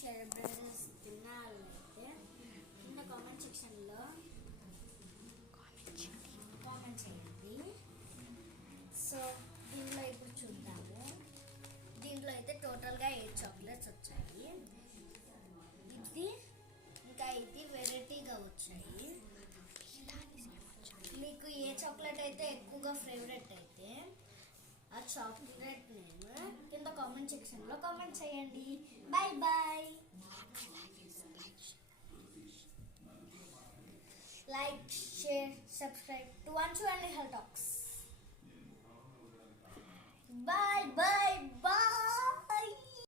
చేస్తున్న వాళ్ళైతే కింద కామెంట్ సెక్షన్లో కామెంట్ చేయండి. సో దీంట్లో ఇప్పుడు చూద్దాము. దీంట్లో అయితే టోటల్గా 8 చాక్లెట్స్ వచ్చాయి. ఇది వెరైటీగా వచ్చాయి. మీకు ఏ చాక్లెట్ అయితే ఎక్కువగా ఫేవరెట్ అయితే ఆ చాక్లెట్ నేమ్ కింద కామెంట్ సెక్షన్లో కామెంట్ చేయండి. Bye bye. Like, share, subscribe to Anshu and Nehal Talks. Bye bye bye.